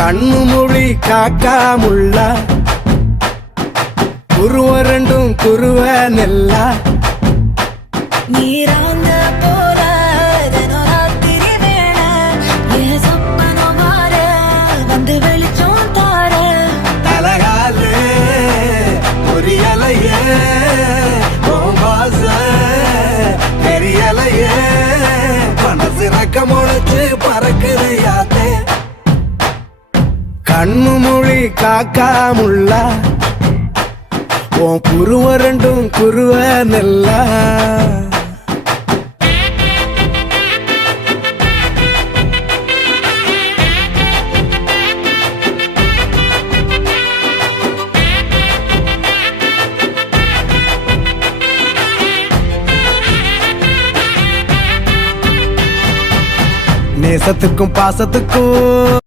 கண்ணு மொழி காக்காமுள்ள குருவ ரெண்டும் குருவ நெல்லா நீராங்க போல தினராத்திரி வேண என் சொப்பனம் மாற வந்து வெளிச்சம் தார தலகாலே பொரியலையே வாச பெரியலையே மனசு ரக்க முளைச்சு பறக்குது யாத்தே கண்ணு மொழி காக்காமுள்ள உன் குருவ ரெண்டும் குருவ நெல்லா நேசத்துக்கும் பாசத்துக்கும்